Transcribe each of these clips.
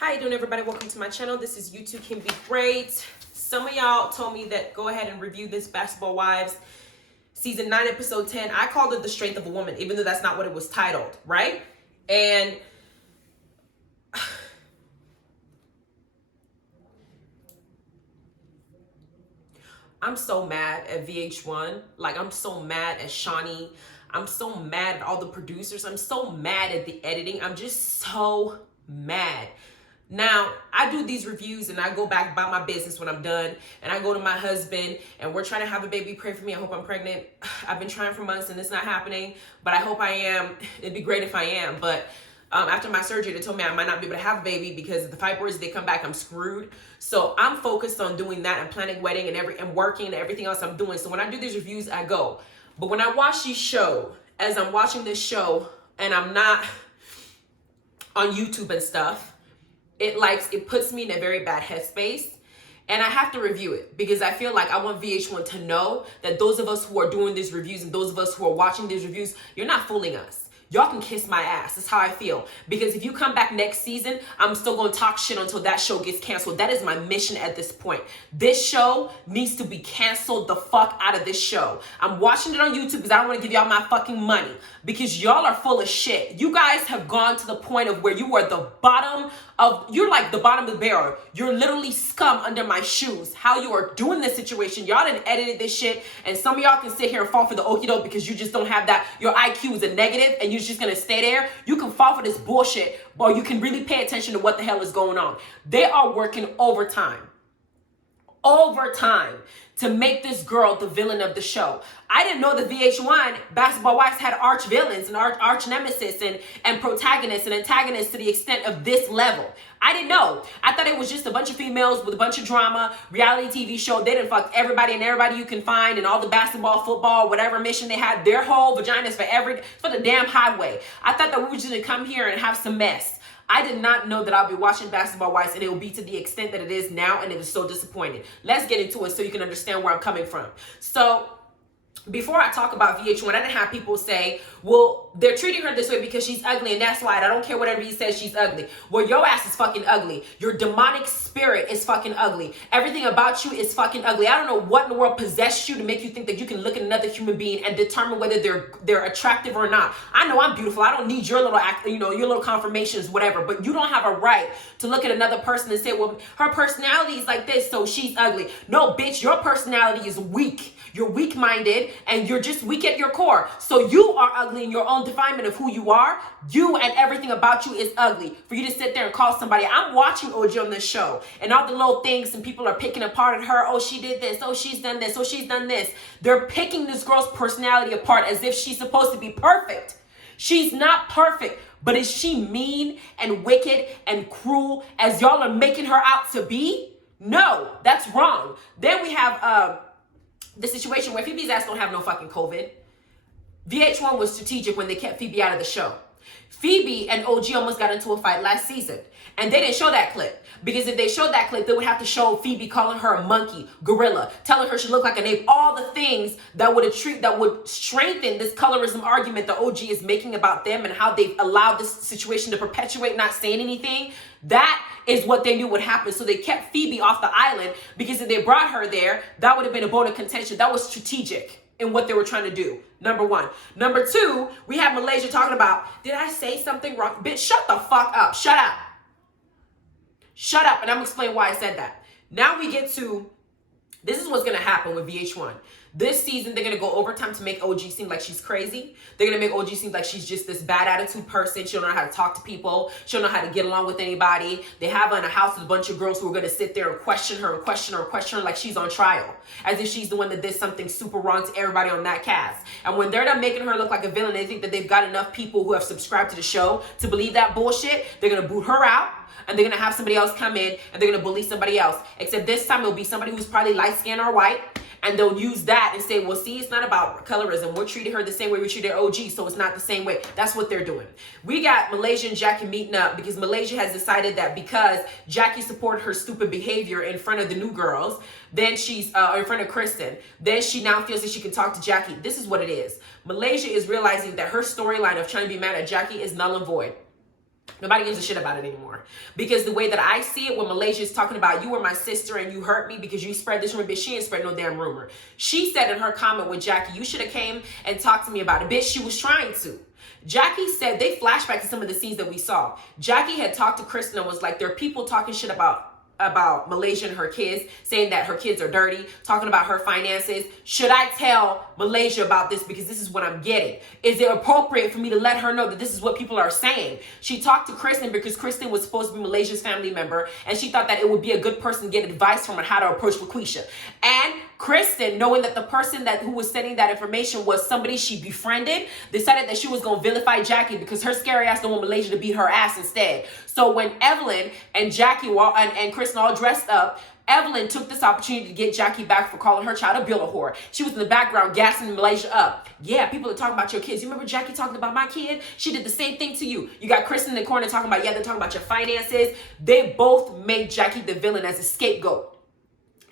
How you doing, everybody? Welcome to my channel. This is You Too Can Be Great. Some of y'all told me that go ahead and review this Basketball Wives season 9 episode 10. I called it The Strength of a Woman, even though that's not what it was titled, right? And I'm so mad at VH1. Like, I'm so mad at Shawnee. I'm so mad at all the producers. I'm so mad at the editing. I'm just so mad. Now, I do these reviews and I go back about my business when I'm done, and I go to my husband and we're trying to have a baby. Pray for me. I hope I'm pregnant. I've been trying for months and it's not happening, but I hope I am. It'd be great if I am. But after my surgery, they told me I might not be able to have a baby because if the fibroids, they come back, I'm screwed. So I'm focused on doing that and planning wedding and working and everything else I'm doing. So when I do these reviews, I go. But when I watch these shows, as I'm watching this show and I'm not on YouTube and stuff, it puts me in a very bad headspace, and I have to review it because I feel like I want VH1 to know that those of us who are doing these reviews and those of us who are watching these reviews, you're not fooling us. Y'all can kiss my ass. That's how I feel. Because if you come back next season, I'm still going to talk shit until that show gets canceled. That is my mission at this point. This show needs to be canceled the fuck out of this show. I'm watching it on YouTube because I don't want to give y'all my fucking money. Because y'all are full of shit. You guys have gone to the point of where you are the bottom of, you're like the bottom of the barrel. You're literally scum under my shoes. How you are doing this situation. Y'all done edited this shit. And some of y'all can sit here and fall for the okie doke because you just don't have that. Your IQ is a negative and you're just going to stay there. You can fall for this bullshit, or you can really pay attention to what the hell is going on. They are working overtime to make this girl the villain of the show. I didn't know the VH1 Basketball Wives had arch villains and arch nemesis and protagonists and antagonists to the extent of this level. I didn't know. I thought it was just a bunch of females with a bunch of drama, reality TV show. They didn't fuck everybody and everybody you can find, and all the basketball, football, whatever mission they had, their whole vaginas for the damn highway. I thought that we were just gonna come here and have some mess. I did not know that I'll be watching Basketball Wives and it will be to the extent that it is now, and it is so disappointing. Let's get into it so you can understand where I'm coming from. So before I talk about VH1, I didn't have people say, well, they're treating her this way because she's ugly and that's why. I don't care what everybody says, she's ugly. Well, your ass is fucking ugly. Your demonic spirit is fucking ugly. Everything about you is fucking ugly. I don't know what in the world possessed you to make you think that you can look at another human being and determine whether they're attractive or not. I know I'm beautiful. I don't need your little your little confirmations, whatever, but you don't have a right to look at another person and say, well, her personality is like this, so she's ugly. No, bitch, your personality is weak. You're weak-minded and you're just weak at your core. So you are ugly in your own definement of who you are. You and everything about you is ugly. For you to sit there and call somebody. I'm watching OG on this show and all the little things and people are picking apart at her. Oh, she did this. Oh, she's done this. Oh, she's done this. They're picking this girl's personality apart as if she's supposed to be perfect. She's not perfect. But is she mean and wicked and cruel as y'all are making her out to be? No, that's wrong. Then we have the situation where Phoebe's ass don't have no fucking COVID. VH1 was strategic when they kept Phoebe out of the show. Phoebe and OG almost got into a fight last season. And they didn't show that clip. Because if they showed that clip, they would have to show Phoebe calling her a monkey, gorilla, telling her she looked like an ape, all the things that would strengthen this colorism argument that OG is making about them and how they've allowed this situation to perpetuate, not saying anything. That is what they knew would happen. So they kept Phoebe off the island because if they brought her there, that would have been a bone of contention. That was strategic in what they were trying to do. Number one. Number two, we have Malaysia talking about, did I say something wrong? Bitch, shut the fuck up. Shut up. Shut up. And I'm going to explain why I said that. Now we get to, this is what's going to happen with VH1. This season, they're going to go overtime to make OG seem like she's crazy. They're going to make OG seem like she's just this bad attitude person. She don't know how to talk to people. She don't know how to get along with anybody. They have her in a house with a bunch of girls who are going to sit there and question her like she's on trial. As if she's the one that did something super wrong to everybody on that cast. And when they're not making her look like a villain, they think that they've got enough people who have subscribed to the show to believe that bullshit. They're going to boot her out. And they're going to have somebody else come in and they're going to bully somebody else. Except this time it'll be somebody who's probably light-skinned or white. And they'll use that and say, well, see, it's not about colorism. We're treating her the same way we treated OG, so it's not the same way. That's what they're doing. We got Malaysia and Jackie meeting up because Malaysia has decided that because Jackie supported her stupid behavior in front of the new girls, then she's in front of Kristen, then she now feels that she can talk to Jackie. This is what it is. Malaysia is realizing that her storyline of trying to be mad at Jackie is null and void. Nobody gives a shit about it anymore. Because the way that I see it, when Malaysia is talking about, you were my sister and you hurt me because you spread this rumor, bitch, she didn't spread no damn rumor. She said in her comment with Jackie, you should have came and talked to me about it. Bitch, she was trying to. Jackie said, they flashback to some of the scenes that we saw. Jackie had talked to Kristen and was like, there are people talking shit about Malaysia and her kids, saying that her kids are dirty, talking about her finances. Should I tell Malaysia about this because this is what I'm getting? Is it appropriate for me to let her know that this is what people are saying? She talked to Kristen because Kristen was supposed to be Malaysia's family member, and she thought that it would be a good person to get advice from on how to approach LaQuisha. And Kristen, knowing that the person who was sending that information was somebody she befriended, decided that she was going to vilify Jackie because her scary ass don't want Malaysia to beat her ass instead. So when Evelyn and Jackie and Kristen all dressed up, Evelyn took this opportunity to get Jackie back for calling her child a bill of whore. She was in the background gassing Malaysia up. Yeah, people are talking about your kids. You remember Jackie talking about my kid? She did the same thing to you. You got Kristen in the corner talking about, yeah, they're talking about your finances. They both made Jackie the villain as a scapegoat.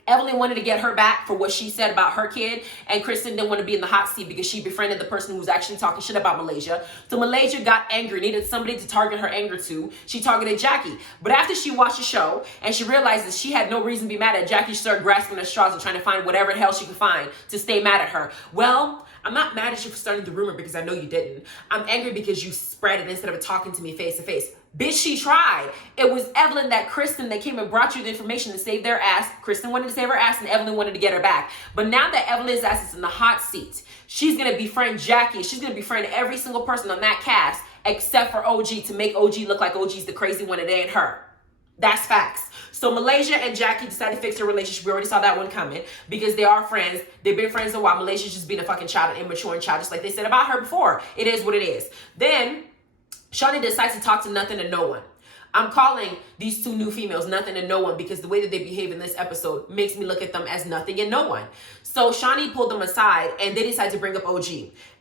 Evelyn wanted to get her back for what she said about her kid, and Kristen didn't want to be in the hot seat because she befriended the person who was actually talking shit about Malaysia. So Malaysia got angry, needed somebody to target her anger to. She targeted Jackie. But after she watched the show and she realized that she had no reason to be mad at Jackie, she started grasping at straws and trying to find whatever the hell she could find to stay mad at her. Well, I'm not mad at you for starting the rumor because I know you didn't. I'm angry because you spread it instead of talking to me face to face. Bitch, she tried. It was Evelyn that came and brought you the information to save their ass. Kristen wanted to save her ass and Evelyn wanted to get her back. But now that Evelyn's ass is in the hot seat, she's going to befriend Jackie. She's going to befriend every single person on that cast except for OG to make OG look like OG's the crazy one and it ain't her. That's facts. So Malaysia and Jackie decided to fix their relationship. We already saw that one coming because they are friends. They've been friends a while. Malaysia's just being a fucking child, an immature and child, just like they said about her before. It is what it is. Then Shawty decides to talk to nothing and no one. I'm calling these two new females nothing and no one because the way that they behave in this episode makes me look at them as nothing and no one. So Shawty pulled them aside and they decided to bring up OG.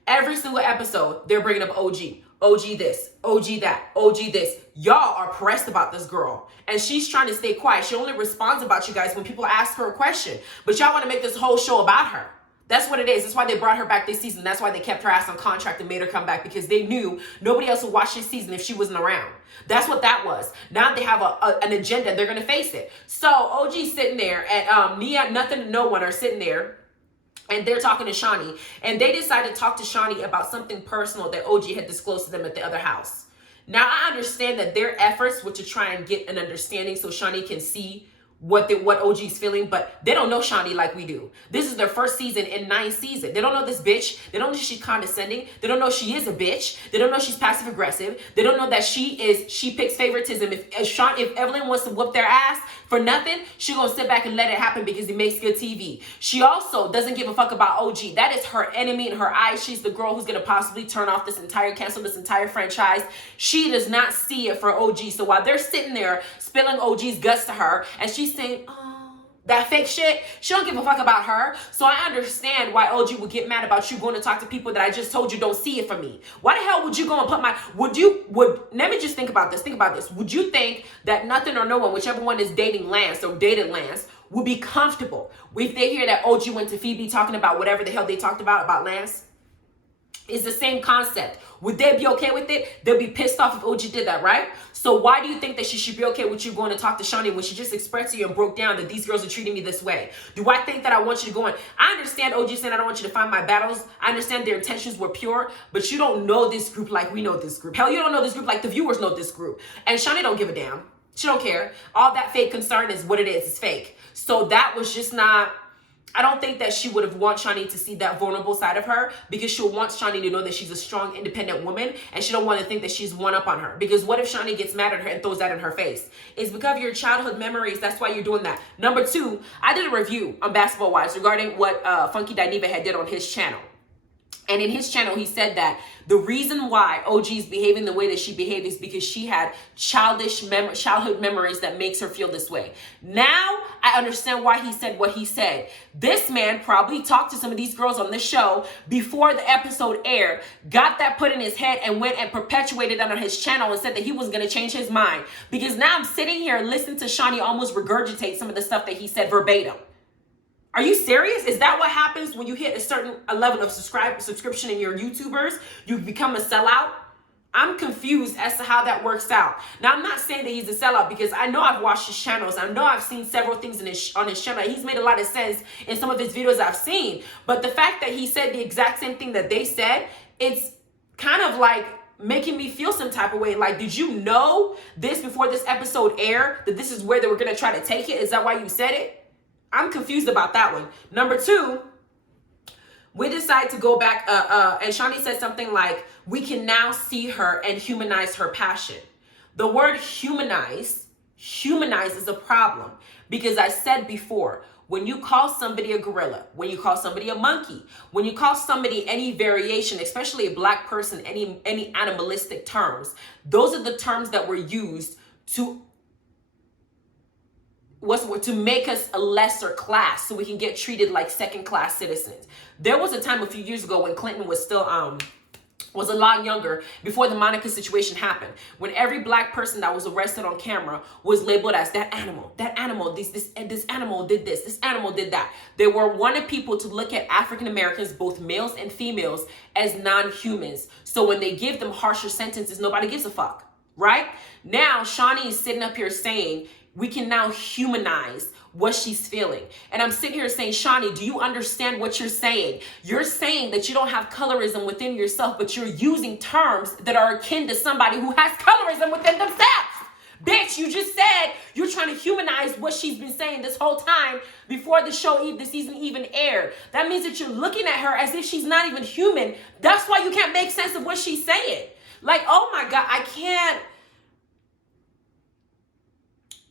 Every single episode, they're bringing up OG. OG this, OG that, OG this. Y'all are pressed about this girl. And she's trying to stay quiet. She only responds about you guys when people ask her a question. But y'all want to make this whole show about her. That's what it is. That's why they brought her back this season. That's why they kept her ass on contract and made her come back because they knew nobody else would watch this season if she wasn't around. That's what that was. Now they have an agenda. They're going to face it. So OG's sitting there and Nia, nothing and no one are sitting there. And they're talking to Shawty. And they decided to talk to Shawty about something personal that OG had disclosed to them at the other house. Now, I understand that their efforts were to try and get an understanding so Shawty can see what OG's feeling, but they don't know Shawty like we do. This is their first season in 9 seasons. They don't know this bitch. They don't know she's condescending. They don't know she is a bitch. They don't know she's passive aggressive. They don't know that she picks favoritism. If Evelyn wants to whoop their ass for nothing, she gonna sit back and let it happen because it makes good TV. She also doesn't give a fuck about OG. That is her enemy in her eyes. She's the girl who's gonna possibly cancel this entire franchise. She does not see it for OG. So while they're sitting there spilling OG's guts to her and she's saying, oh, that fake shit, she don't give a fuck about her. So I understand why OG would get mad about you going to talk to people that I just told you don't see it for me. Why the hell would you go and put let me just think about this. Think about this. Would you think that nothing or no one, whichever one is dating Lance or dated Lance, would be comfortable if they hear that OG went to Phoebe talking about whatever the hell they talked about Lance? It's the same concept. Would they be okay with it? They'll be pissed off if OG did that, right? So why do you think that she should be okay with you going to talk to Shawty when she just expressed to you and broke down that these girls are treating me this way? Do I think that I want you to go in? I understand OG saying I don't want you to find my battles. I understand their intentions were pure, but you don't know this group like we know this group. Hell, you don't know this group like the viewers know this group. And Shawty don't give a damn. She don't care. All that fake concern is what it is. It's fake. So that was just not... I don't think that she would have want Shawty to see that vulnerable side of her because she'll want Shawty to know that she's a strong, independent woman and she don't want to think that she's one up on her. Because what if Shawty gets mad at her and throws that in her face? It's because of your childhood memories. That's why you're doing that. Number 2, I did a review on Basketball Wives regarding what Funky Dineva had did on his channel. And in his channel, he said that the reason why OG is behaving the way that she behaved is because she had childhood memories that makes her feel this way. Now, I understand why he said what he said. This man probably talked to some of these girls on the show before the episode aired, got that put in his head and went and perpetuated that on his channel and said that he was going to change his mind. Because now I'm sitting here listening to Shawty almost regurgitate some of the stuff that he said verbatim. Are you serious? Is that what happens when you hit a certain level of subscription in your YouTubers? You become a sellout? I'm confused as to how that works out. Now, I'm not saying that he's a sellout because I know I've watched his channels. I know I've seen several things on his channel. He's made a lot of sense in some of his videos I've seen. But the fact that he said the exact same thing that they said, it's kind of like making me feel some type of way. Like, did you know this before this episode aired, that this is where they were going to try to take it? Is that why you said it? I'm confused about that one. Number two, we decide to go back, and Shani said something like, we can now see her and humanize her passion. The word humanize is a problem because I said before, when you call somebody a gorilla, when you call somebody a monkey, when you call somebody any variation, especially a black person, any animalistic terms, those are the terms that were used to make us a lesser class so we can get treated like second-class citizens. There was a time a few years ago when Clinton was still was a lot younger, before the Monica situation happened, when every black person that was arrested on camera was labeled as that animal, this animal did this animal did that. They were wanted people to look at African Americans, both males and females, as non-humans. So when they give them harsher sentences, nobody gives a fuck, right? Now, Shani is sitting up here saying, we can now humanize what she's feeling. And I'm sitting here saying, Shani, do you understand what you're saying? You're saying that you don't have colorism within yourself, but you're using terms that are akin to somebody who has colorism within themselves. Bitch, you just said you're trying to humanize what she's been saying this whole time before the season even aired. That means that you're looking at her as if she's not even human. That's why you can't make sense of what she's saying. Like, oh my God, I can't.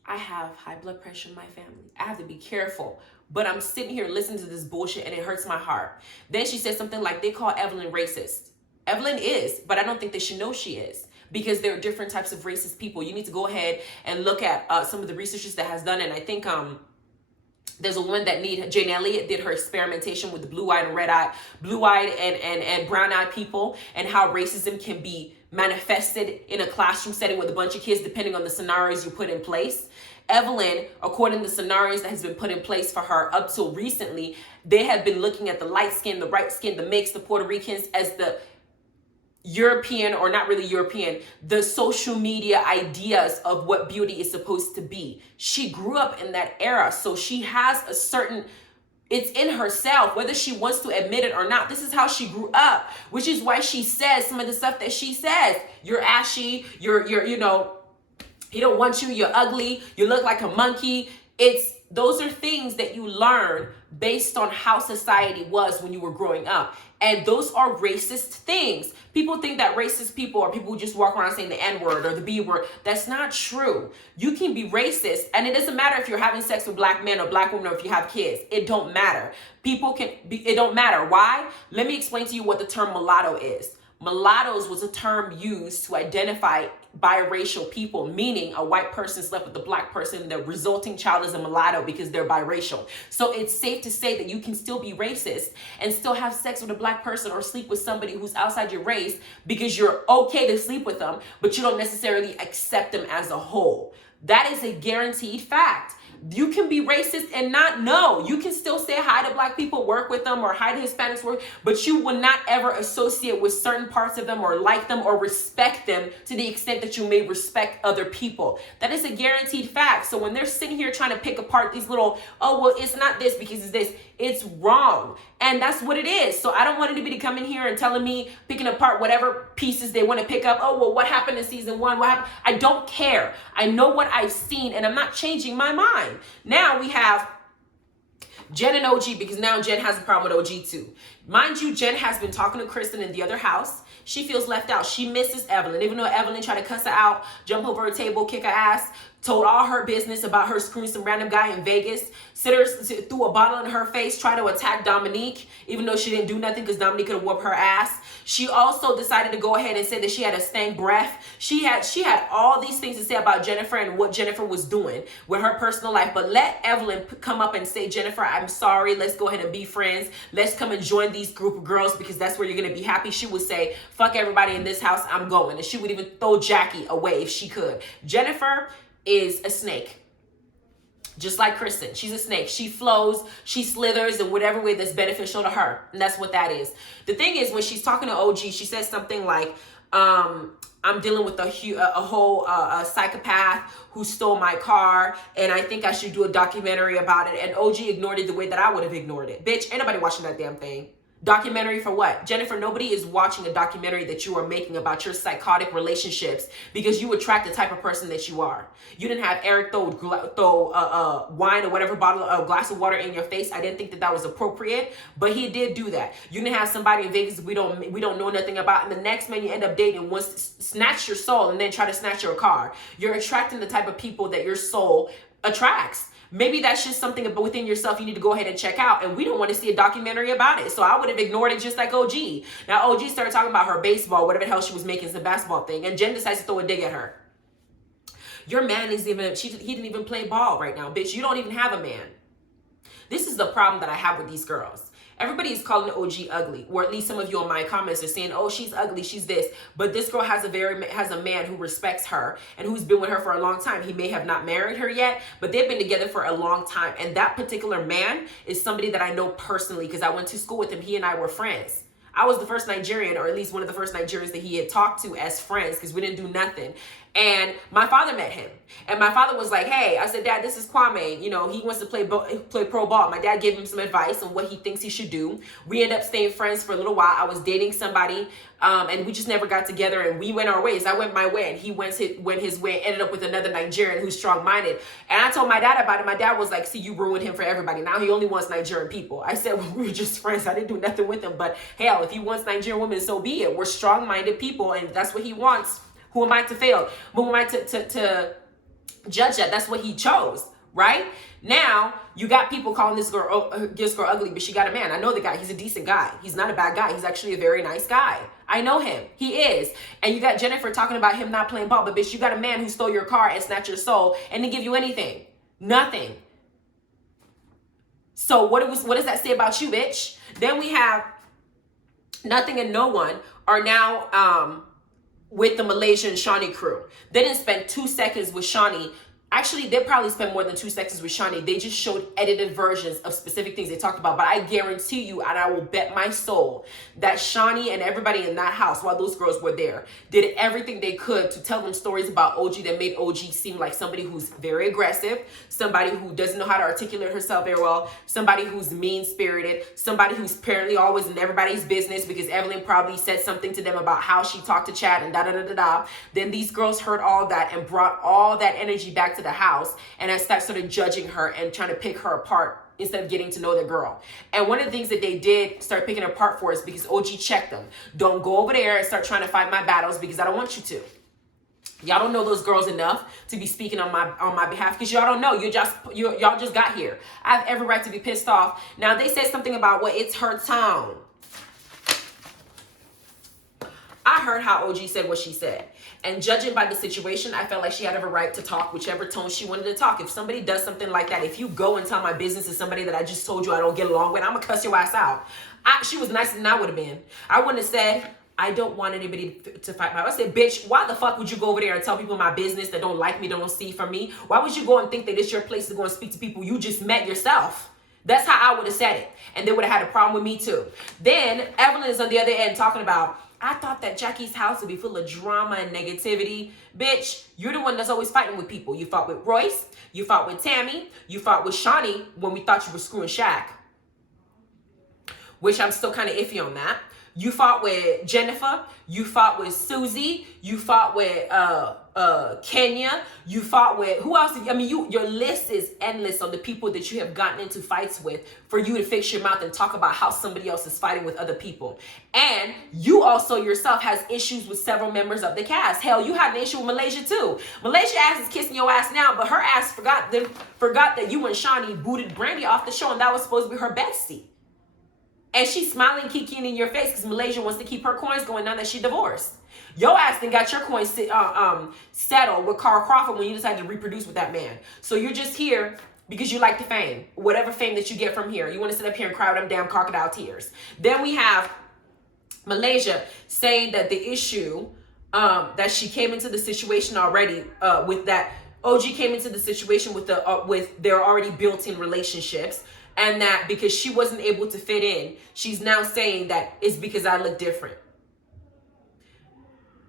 I have high blood pressure in my family. I have to be careful. But I'm sitting here listening to this bullshit and it hurts my heart. Then she said something like, they call Evelyn racist. Evelyn is, but I don't think they should know she is, because there are different types of racist people. You need to go ahead and look at some of the researchers that has done it. And I think there's a woman that Jane Elliott did her experimentation with the blue-eyed and brown-eyed people, and how racism can be manifested in a classroom setting with a bunch of kids depending on the scenarios you put in place. Evelyn, according to the scenarios that has been put in place for her up till recently, they have been looking at the light skin, the bright skin, the mix, the Puerto Ricans as the European, or not really European, the social media ideas of what beauty is supposed to be. She grew up in that era, so she has a certain, it's in herself, whether she wants to admit it or not. This is how she grew up, which is why she says some of the stuff that she says. You're ashy, you're you know, he don't want you, you're ugly, you look like a monkey. Those are things that you learn based on how society was when you were growing up. And those are racist things. People think that racist people are people who just walk around saying the N-word or the B-word. That's not true. You can be racist, and it doesn't matter if you're having sex with black men or black women or if you have kids. It don't matter. It don't matter. Why? Let me explain to you what the term mulatto is. Mulattoes was a term used to identify biracial people, meaning a white person slept with a black person. The resulting child is a mulatto because they're biracial. So it's safe to say that you can still be racist and still have sex with a black person or sleep with somebody who's outside your race because you're okay to sleep with them, but you don't necessarily accept them as a whole. That is a guaranteed fact. You can be racist and not know. You can still say hi to black people, work with them, or hi to Hispanics, but you will not ever associate with certain parts of them or like them or respect them to the extent that you may respect other people. That is a guaranteed fact. So when they're sitting here trying to pick apart these little, oh, well, it's not this because it's this, it's wrong. And that's what it is. So I don't want anybody to come in here and telling me, picking apart whatever pieces they want to pick up. Oh, well, what happened in season 1? What happened? I don't care. I know what I've seen and I'm not changing my mind. Now we have Jen and OG, because now Jen has a problem with OG too. Mind you, Jen has been talking to Kristen in the other house. She feels left out. She misses Evelyn. Even though Evelyn tried to cuss her out, jump over her table, kick her ass, told all her business about her screwing some random guy in Vegas, threw a bottle in her face, tried to attack Dominique, even though she didn't do nothing because Dominique could have whooped her ass. She also decided to go ahead and say that she had a stank breath. She had all these things to say about Jennifer and what Jennifer was doing with her personal life. But let Evelyn come up and say, Jennifer, I'm sorry. Let's go ahead and be friends. Let's come and join these group of girls because that's where you're going to be happy. She would say, fuck everybody in this house. I'm going. And she would even throw Jackie away if she could. Jennifer is a snake. Just like Kristen, she's a snake. She flows, she slithers in whatever way that's beneficial to her. And that's what that is. The thing is, when she's talking to OG, she says something like, I'm dealing with a whole psychopath who stole my car, and I think I should do a documentary about it. And OG ignored it the way that I would have ignored it. Bitch, ain't nobody watching that damn thing. Documentary for what? Jennifer, nobody is watching a documentary that you are making about your psychotic relationships because you attract the type of person that you are. You didn't have Eric throw wine or whatever glass of water in your face. I didn't think that was appropriate, but he did do that. You didn't have somebody in Vegas we don't know nothing about, and the next man you end up dating wants to snatch your soul and then try to snatch your car. You're attracting the type of people that your soul attracts. Maybe that's just something within yourself you need to go ahead and check out, and we don't want to see a documentary about it. So I would have ignored it just like OG. Now OG started talking about her baseball, whatever the hell she was making, some basketball thing, and Jen decides to throw a dig at her. Your man he didn't even play ball right now, bitch. You don't even have a man. This is the problem that I have with these girls. Everybody is calling OG ugly, or at least some of you on my comments are saying, oh, she's ugly, she's this. But this girl has a man who respects her and who's been with her for a long time. He may have not married her yet, but they've been together for a long time. And that particular man is somebody that I know personally because I went to school with him. He and I were friends. I was the first Nigerian, or at least one of the first Nigerians that he had talked to as friends because we didn't do nothing. And my father met him. And my father was like, hey, I said, Dad, this is Kwame. You know, he wants to play pro ball. My dad gave him some advice on what he thinks he should do. We ended up staying friends for a little while. I was dating somebody, and we just never got together, and we went our ways. I went my way, and he went his way, ended up with another Nigerian who's strong-minded. And I told my dad about it. My dad was like, see, you ruined him for everybody. Now he only wants Nigerian people. I said, well, we were just friends. I didn't do nothing with him. But hell, if he wants Nigerian women, so be it. We're strong-minded people, and that's what he wants. Who am I to fail? Who am I to judge that? That's what he chose, right? Now, you got people calling this girl ugly, but she got a man. I know the guy. He's a decent guy. He's not a bad guy. He's actually a very nice guy. I know him. He is. And you got Jennifer talking about him not playing ball, but bitch, you got a man who stole your car and snatched your soul and didn't give you anything. Nothing. So what does that say about you, bitch? Then we have nothing and no one are now with the Malaysian Shawnee crew. They didn't spend 2 seconds with Shawnee. Actually, they probably spent more than 2 seconds with Shawnee. They just showed edited versions of specific things they talked about. But I guarantee you, and I will bet my soul, that Shawnee and everybody in that house, while those girls were there, did everything they could to tell them stories about OG that made OG seem like somebody who's very aggressive, somebody who doesn't know how to articulate herself very well, somebody who's mean-spirited, somebody who's apparently always in everybody's business because Evelyn probably said something to them about how she talked to Chad and da-da-da-da-da. Then these girls heard all that and brought all that energy back to the house, and I started judging her and trying to pick her apart instead of getting to know the girl. And one of the things that they did start picking her apart for is because OG checked them. Don't go over there and start trying to fight my battles because I don't want you to. Y'all don't know those girls enough to be speaking on my behalf because y'all don't know. Y'all just got here. I have every right to be pissed off. Now they said something about, well, it's her tone. I heard how OG said what she said. And judging by the situation, I felt like she had every right to talk whichever tone she wanted to talk. If somebody does something like that, if you go and tell my business to somebody that I just told you I don't get along with, I'm going to cuss your ass out. She was nicer than I would have been. I wouldn't have said, I don't want anybody to fight my... I said, bitch, why the fuck would you go over there and tell people my business that don't like me, don't see from me? Why would you go and think that it's your place to go and speak to people you just met yourself? That's how I would have said it. And they would have had a problem with me too. Then Evelyn is on the other end talking about, I thought that Jackie's house would be full of drama and negativity. Bitch, you're the one that's always fighting with people. You fought with Royce. You fought with Tammy. You fought with Shawnee when we thought you were screwing Shaq. Which I'm still kind of iffy on that. You fought with Jennifer. You fought with Susie. You fought with Kenya. You fought with who else? I mean, your list is endless on the people that you have gotten into fights with for you to fix your mouth and talk about how somebody else is fighting with other people. And you also yourself has issues with several members of the cast. Hell, you had an issue with Malaysia too. Malaysia ass is kissing your ass now, but her ass forgot that you and Shawnee booted Brandy off the show, and that was supposed to be her bestie. And she's smiling, kikiing in your face because Malaysia wants to keep her coins going now that she divorced. Your ass then got your coins settled with Carl Crawford when you decided to reproduce with that man. So you're just here because you like the fame, whatever fame that you get from here. You want to sit up here and cry them damn crocodile tears. Then we have Malaysia saying that the issue that she came into the situation already with that OG came into the situation with their already built-in relationships. And that because she wasn't able to fit in, she's now saying that it's because I look different.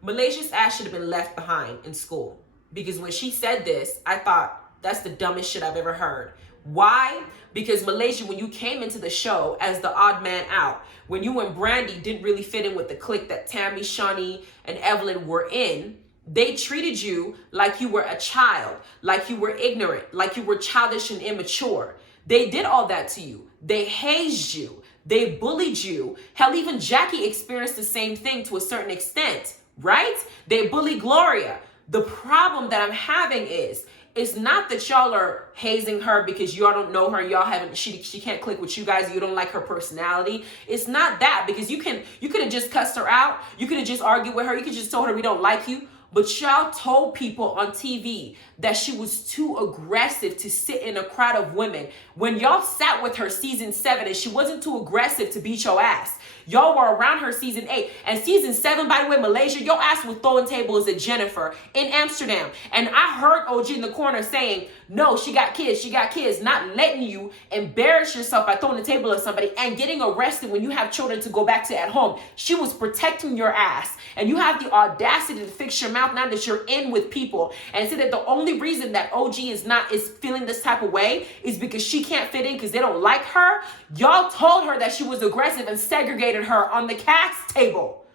Malaysia's ass should have been left behind in school. Because when she said this, I thought, that's the dumbest shit I've ever heard. Why? Because Malaysia, when you came into the show as the odd man out, when you and Brandy didn't really fit in with the clique that Tammy, Shawnee, and Evelyn were in, they treated you like you were a child, like you were ignorant, like you were childish and immature. They did all that to you. They hazed you. They bullied you. Hell, even Jackie experienced the same thing to a certain extent, right? They bullied Gloria. The problem that I'm having is, it's not that y'all are hazing her because y'all don't know her, y'all haven't, she can't click with you guys, you don't like her personality. It's not that, because you could have just cussed her out, you could have just argued with her, you could just told her we don't like you. But y'all told people on TV that she was too aggressive to sit in a crowd of women. When y'all sat with her season 7 and she wasn't too aggressive to beat your ass. Y'all were around her season 8. And season 7, by the way, Malaysia, your ass was throwing tables at Jennifer in Amsterdam. And I heard OG in the corner saying, no, she got kids, not letting you embarrass yourself by throwing the table at somebody and getting arrested when you have children to go back to at home. She was protecting your ass. And you have the audacity to fix your mouth now that you're in with people and say that the only reason that OG is feeling this type of way is because she can't fit in because they don't like her. Y'all told her that she was aggressive and segregated her on the cast table.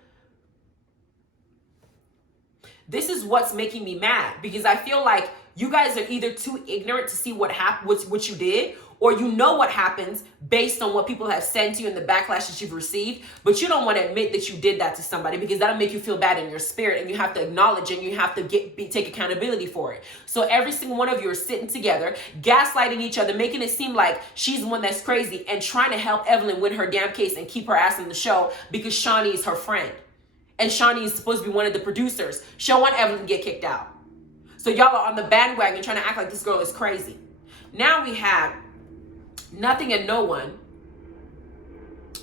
This is what's making me mad, because I feel like you guys are either too ignorant to see what you did, or you know what happens based on what people have said to you and the backlash that you've received, but you don't want to admit that you did that to somebody because that'll make you feel bad in your spirit, and you have to acknowledge it and you have to take accountability for it. So every single one of you are sitting together, gaslighting each other, making it seem like she's the one that's crazy and trying to help Evelyn win her damn case and keep her ass in the show because Shawnee is her friend. And Shawnee is supposed to be one of the producers. She don't want Evelyn to get kicked out. So y'all are on the bandwagon trying to act like this girl is crazy. Now we have Nothing and No One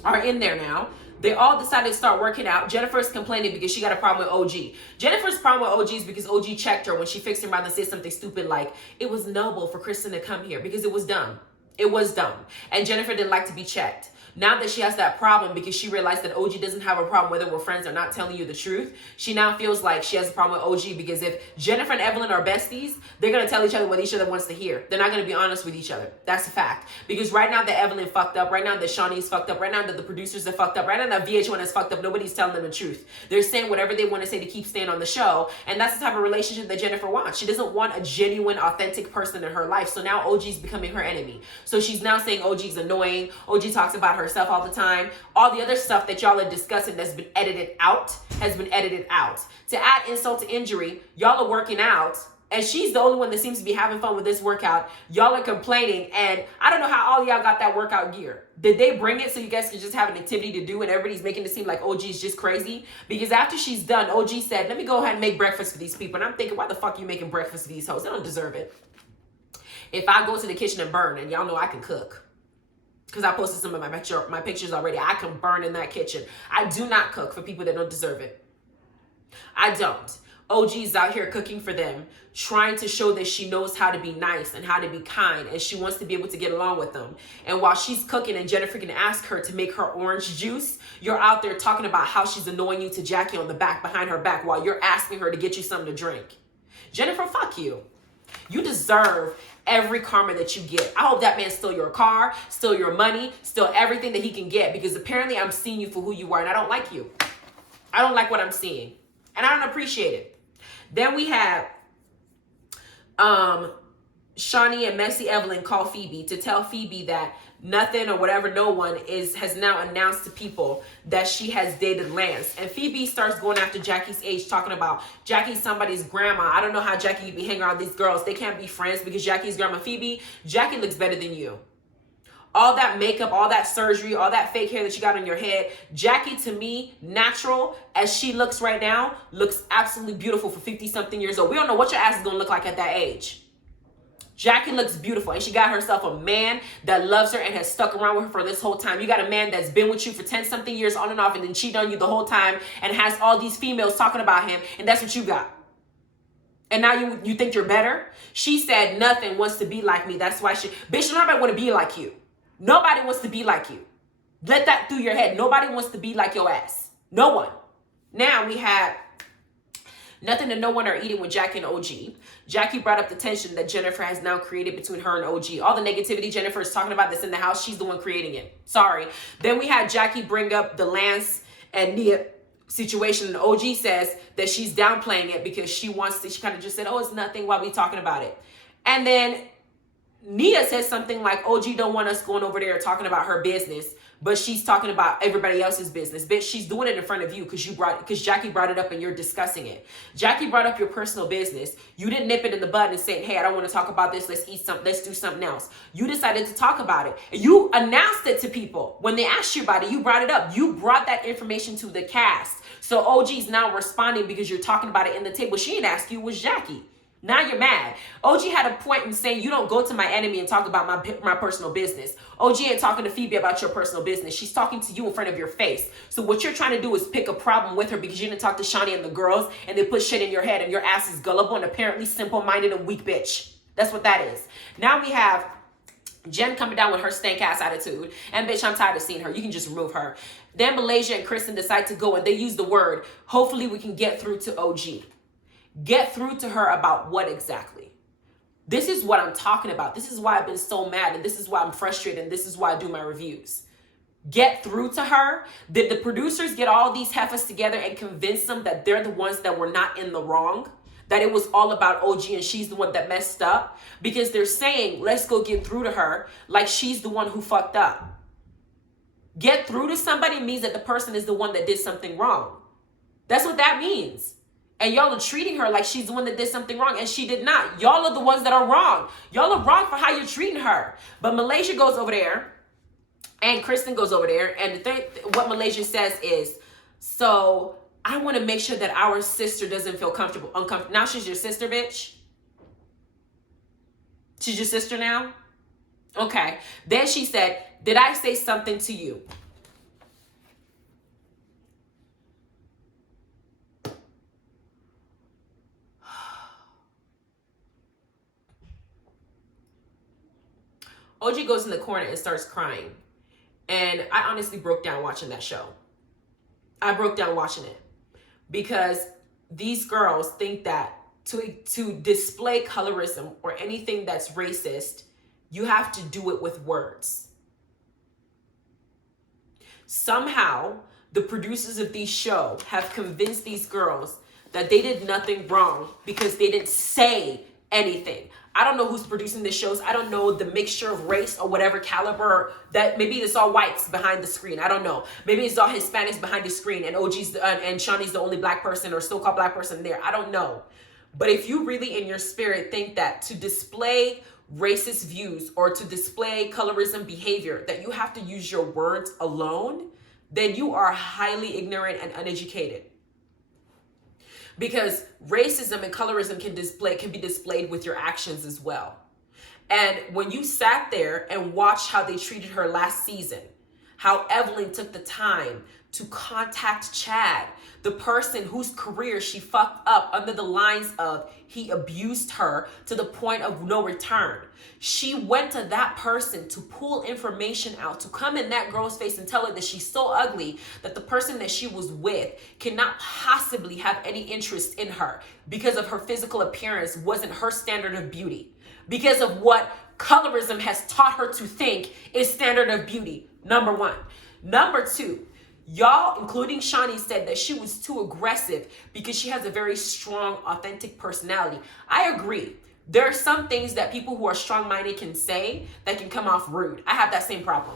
are in there now. They all decided to start working out. Jennifer's complaining because she got a problem with OG. Jennifer's problem with OG is because OG checked her when she fixed him around and said something stupid like, it was noble for Kristen to come here, because it was dumb. It was dumb. And Jennifer didn't like to be checked. Now that she has that problem because she realized that OG doesn't have a problem whether we're friends or not telling you the truth, she now feels like she has a problem with OG, because if Jennifer and Evelyn are besties, they're going to tell each other what each other wants to hear. They're not going to be honest with each other. That's a fact. Because right now that Evelyn fucked up, right now that Shawnee's fucked up, right now that the producers are fucked up, right now that VH1 is fucked up, nobody's telling them the truth. They're saying whatever they want to say to keep staying on the show, and that's the type of relationship that Jennifer wants. She doesn't want a genuine, authentic person in her life, so now OG's becoming her enemy. So she's now saying OG's annoying, OG talks about herself all the time. All the other stuff that y'all are discussing that's been edited out has been edited out. To add insult to injury, y'all are working out, and she's the only one that seems to be having fun with this workout. Y'all are complaining, and I don't know how all y'all got that workout gear. Did they bring it so you guys could just have an activity to do and everybody's making it seem like OG's just crazy? Because after she's done, OG said, let me go ahead and make breakfast for these people. And I'm thinking, why the fuck are you making breakfast for these hoes? They don't deserve it. If I go to the kitchen and burn, and y'all know I can cook, because I posted some of my pictures already. I can burn in that kitchen. I do not cook for people that don't deserve it. I don't. OG's out here cooking for them, trying to show that she knows how to be nice and how to be kind, and she wants to be able to get along with them. And while she's cooking and Jennifer can ask her to make her orange juice, you're out there talking about how she's annoying you to Jackie on the back, behind her back, while you're asking her to get you something to drink. Jennifer, fuck you. You deserve every karma that you get. I hope that man steal your car, steal your money, steal everything that he can get, because apparently I'm seeing you for who you are, and I don't like you. I don't like what I'm seeing, and I don't appreciate it. Then we have Shawnee and Messy Evelyn call Phoebe to tell Phoebe that Nothing or whatever No One has now announced to people that she has dated Lance. And Phoebe starts going after Jackie's age, talking about Jackie's somebody's grandma. I don't know how Jackie could be hanging around these girls. They can't be friends because Jackie's grandma. Phoebe, Jackie looks better than you. All that makeup, all that surgery, all that fake hair that you got on your head. Jackie, to me, natural as she looks right now, looks absolutely beautiful for 50-something years old. We don't know what your ass is going to look like at that age. Jackie looks beautiful, and she got herself a man that loves her and has stuck around with her for this whole time. You got a man that's been with you for 10-something years on and off and then cheated on you the whole time and has all these females talking about him, and that's what you got. And now you think you're better? She said Nothing wants to be like me. That's why bitch, nobody want to be like you. Nobody wants to be like you. Let that through your head. Nobody wants to be like your ass. No one. Now we have Nothing to No One are eating with Jackie and OG. Jackie brought up the tension that Jennifer has now created between her and OG. All the negativity Jennifer is talking about that's in the house, she's the one creating it. Sorry. Then we had Jackie bring up the Lance and Nia situation, and OG says that she's downplaying it because she wants to, she kind of just said, oh, it's nothing, why we talking about it? And then Nia says something like, OG don't want us going over there talking about her business, but she's talking about everybody else's business. Bitch, she's doing it in front of you because Jackie brought it up and you're discussing it. Jackie brought up your personal business. You didn't nip it in the bud and say, hey, I don't want to talk about this. Let's eat something. Let's do something else. You decided to talk about it. You announced it to people. When they asked you about it, you brought it up. You brought that information to the cast. So OG's now responding because you're talking about it in the table. She didn't ask you, it was Jackie. Now you're mad. OG had a point in saying, you don't go to my enemy and talk about my personal business. OG ain't talking to Phoebe about your personal business. She's talking to you in front of your face. So what you're trying to do is pick a problem with her because you didn't talk to Shani and the girls and they put shit in your head and your ass is gullible and apparently simple-minded and weak bitch. That's what that is. Now we have Jen coming down with her stank ass attitude. And bitch, I'm tired of seeing her. You can just remove her. Then Malaysia and Kristen decide to go and they use the word, hopefully we can get through to OG. Get through to her about what exactly? This is what I'm talking about. This is why I've been so mad, and this is why I'm frustrated, and this is why I do my reviews. Get through to her? Did the producers get all these heifers together and convince them that they're the ones that were not in the wrong? That it was all about OG and she's the one that messed up? Because they're saying, let's go get through to her like she's the one who fucked up. Get through to somebody means that the person is the one that did something wrong. That's what that means. And y'all are treating her like she's the one that did something wrong, and she did not. Y'all are the ones that are wrong. Y'all are wrong for how you're treating her. But Malaysia goes over there, and Kristen goes over there, and what Malaysia says is, so I want to make sure that our sister doesn't feel uncomfortable. Now she's your sister, bitch? She's your sister now? Okay. Then she said, did I say something to you? OG goes in the corner and starts crying. And I honestly broke down watching that show. I broke down watching it. Because these girls think that to display colorism or anything that's racist, you have to do it with words. Somehow, the producers of these shows have convinced these girls that they did nothing wrong because they didn't say anything. I don't know who's producing the shows. I don't know the mixture of race or whatever caliber that maybe it's all whites behind the screen. I don't know. Maybe it's all Hispanics behind the screen and OG's and Shawnee's the only black person or so-called black person there. I don't know. But if you really in your spirit think that to display racist views or to display colorism behavior, that you have to use your words alone, then you are highly ignorant and uneducated. Because racism and colorism can be displayed with your actions as well. And when you sat there and watched how they treated her last season, how Evelyn took the time to contact Chad, the person whose career she fucked up under the lines of he abused her to the point of no return. She went to that person to pull information out, to come in that girl's face and tell her that she's so ugly that the person that she was with cannot possibly have any interest in her because of her physical appearance wasn't her standard of beauty. Because of what colorism has taught her to think is standard of beauty, number one. Number two, y'all, including Shani, said that she was too aggressive because she has a very strong, authentic personality. I agree. There are some things that people who are strong-minded can say that can come off rude. I have that same problem.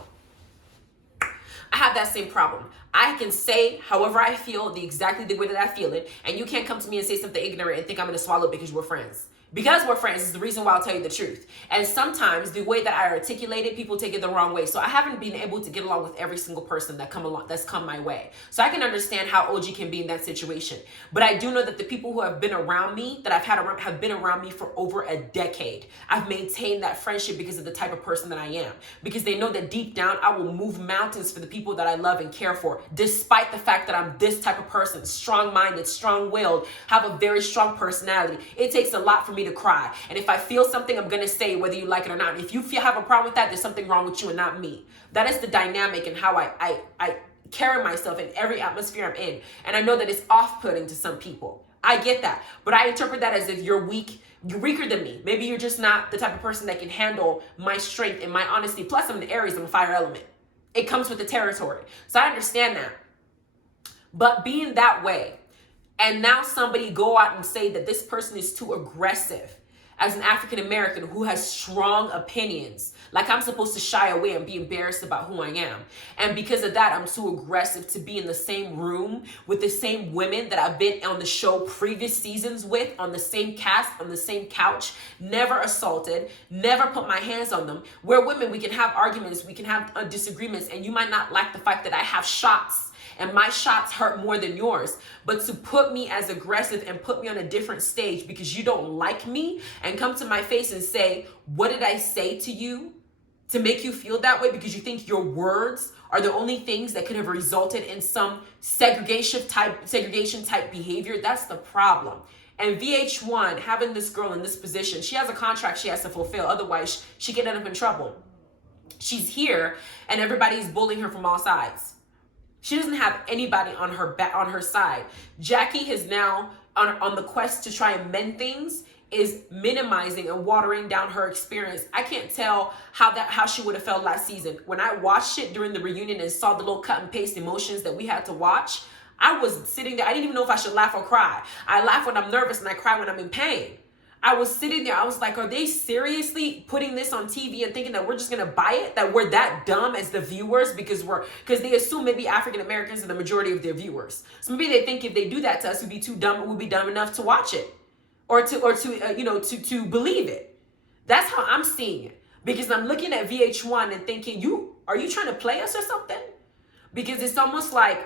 I can say however I feel, exactly the way that I feel it, and you can't come to me and say something ignorant and think I'm going to swallow it because we're friends. Because we're friends is the reason why I'll tell you the truth. And sometimes the way that I articulate it, people take it the wrong way. So I haven't been able to get along with every single person that's come my way. So I can understand how OG can be in that situation. But I do know that the people who have been around me, that I've had around, have been around me for over a decade. I've maintained that friendship because of the type of person that I am. Because they know that deep down, I will move mountains for the people that I love and care for, despite the fact that I'm this type of person, strong-minded, strong-willed, have a very strong personality. It takes a lot for me to cry. And if I feel something, I'm going to say whether you like it or not. If you have a problem with that, there's something wrong with you and not me. That is the dynamic and how I carry myself in every atmosphere I'm in. And I know that it's off-putting to some people. I get that. But I interpret that as if you're weak. You're weaker than me. Maybe you're just not the type of person that can handle my strength and my honesty. Plus, I'm the Aries, I'm a fire element. It comes with the territory. So I understand that. But being that way, and now somebody go out and say that this person is too aggressive as an African American who has strong opinions, like I'm supposed to shy away and be embarrassed about who I am. And because of that, I'm too aggressive to be in the same room with the same women that I've been on the show previous seasons with, on the same cast, on the same couch, never assaulted, never put my hands on them. We're women, we can have arguments, we can have disagreements, and you might not like the fact that I have shots and my shots hurt more than yours. But to put me as aggressive and put me on a different stage because you don't like me and come to my face and say, what did I say to you to make you feel that way? Because you think your words are the only things that could have resulted in some segregation type behavior. That's the problem. And VH1, having this girl in this position, she has a contract she has to fulfill. Otherwise, she can end up in trouble. She's here and everybody's bullying her from all sides. She doesn't have anybody on her side. Jackie is now on the quest to try and mend things, is minimizing and watering down her experience. I can't tell how she would have felt last season. When I watched it during the reunion and saw the little cut and paste emotions that we had to watch, I was sitting there. I didn't even know if I should laugh or cry. I laugh when I'm nervous and I cry when I'm in pain. I was sitting there, I was like, are they seriously putting this on TV and thinking that we're just gonna buy it? That we're that dumb as the viewers because they assume maybe African Americans are the majority of their viewers. So maybe they think if they do that to us, we'd be too dumb, we'd be dumb enough to watch it or to believe it. That's how I'm seeing it. Because I'm looking at VH1 and thinking, are you trying to play us or something? Because it's almost like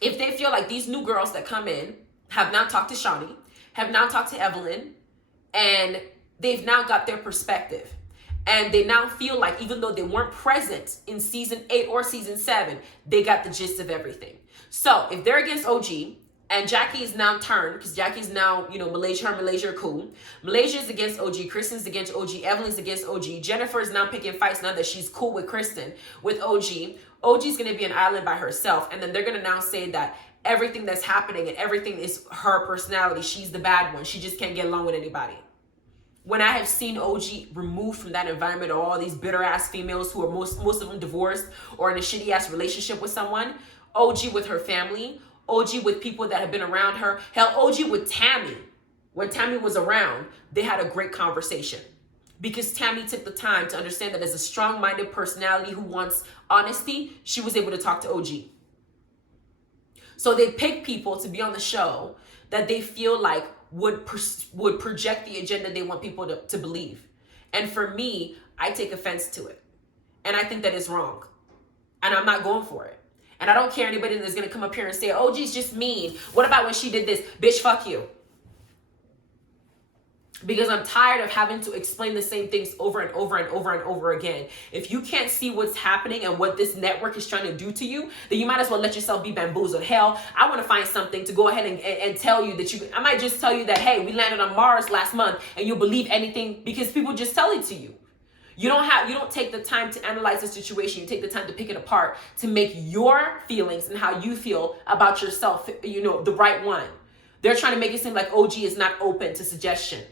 if they feel like these new girls that come in have now talked to Shawnee, have now talked to Evelyn, and they've now got their perspective. And they now feel like even though they weren't present in season 8 or season 7, they got the gist of everything. So if they're against OG, and Jackie is now turned, because Jackie's now, Malaysia are cool. Malaysia is against OG, Kristen's against OG, Evelyn's against OG. Jennifer is now picking fights now that she's cool with Kristen, with OG. OG's going to be an island by herself. And then they're going to now say that everything that's happening and everything is her personality. She's the bad one. She just can't get along with anybody. When I have seen OG removed from that environment, or all these bitter ass females who are most of them divorced or in a shitty ass relationship with someone, OG with her family, OG with people that have been around her, hell, OG with Tammy. When Tammy was around, they had a great conversation because Tammy took the time to understand that as a strong-minded personality who wants honesty, she was able to talk to OG. So they pick people to be on the show that they feel like would project the agenda they want people to believe. And for me, I take offense to it. And I think that is wrong. And I'm not going for it. And I don't care anybody that's going to come up here and say, oh, she's just mean. What about when she did this? Bitch, fuck you. Because I'm tired of having to explain the same things over and over and over and over again. If you can't see what's happening and what this network is trying to do to you, then you might as well let yourself be bamboozled. Hell, I want to find something to go ahead and tell you that I might just tell you that, hey, we landed on Mars last month, and you'll believe anything because people just tell it to you. You don't take the time to analyze the situation. You take the time to pick it apart to make your feelings and how you feel about yourself, the right one. They're trying to make it seem like OG is not open to suggestion.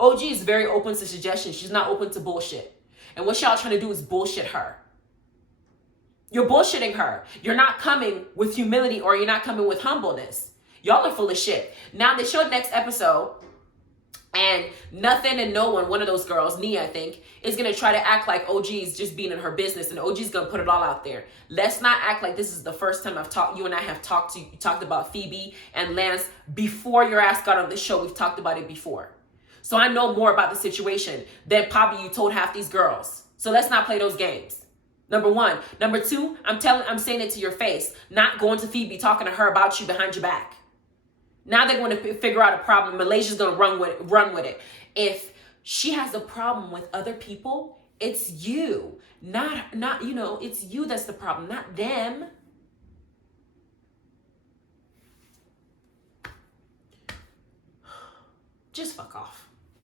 OG is very open to suggestions. She's not open to bullshit. And what y'all trying to do is bullshit her. You're bullshitting her. You're not coming with humility, or you're not coming with humbleness. Y'all are full of shit. Now they showed next episode, and nothing and no one, one of those girls, Nia, I think, is going to try to act like OG is just being in her business, and OG's going to put it all out there. Let's not act like this is the first time you and I have talked about Phoebe and Lance before your ass got on this show. We've talked about it before. So I know more about the situation than probably you told half these girls. So let's not play those games. Number one. Number two, I'm saying it to your face, not going to Phoebe, talking to her about you behind your back. Now they're going to figure out a problem. Malaysia's going to run with it. If she has a problem with other people, it's you. Not it's you that's the problem, not them. Just fuck off.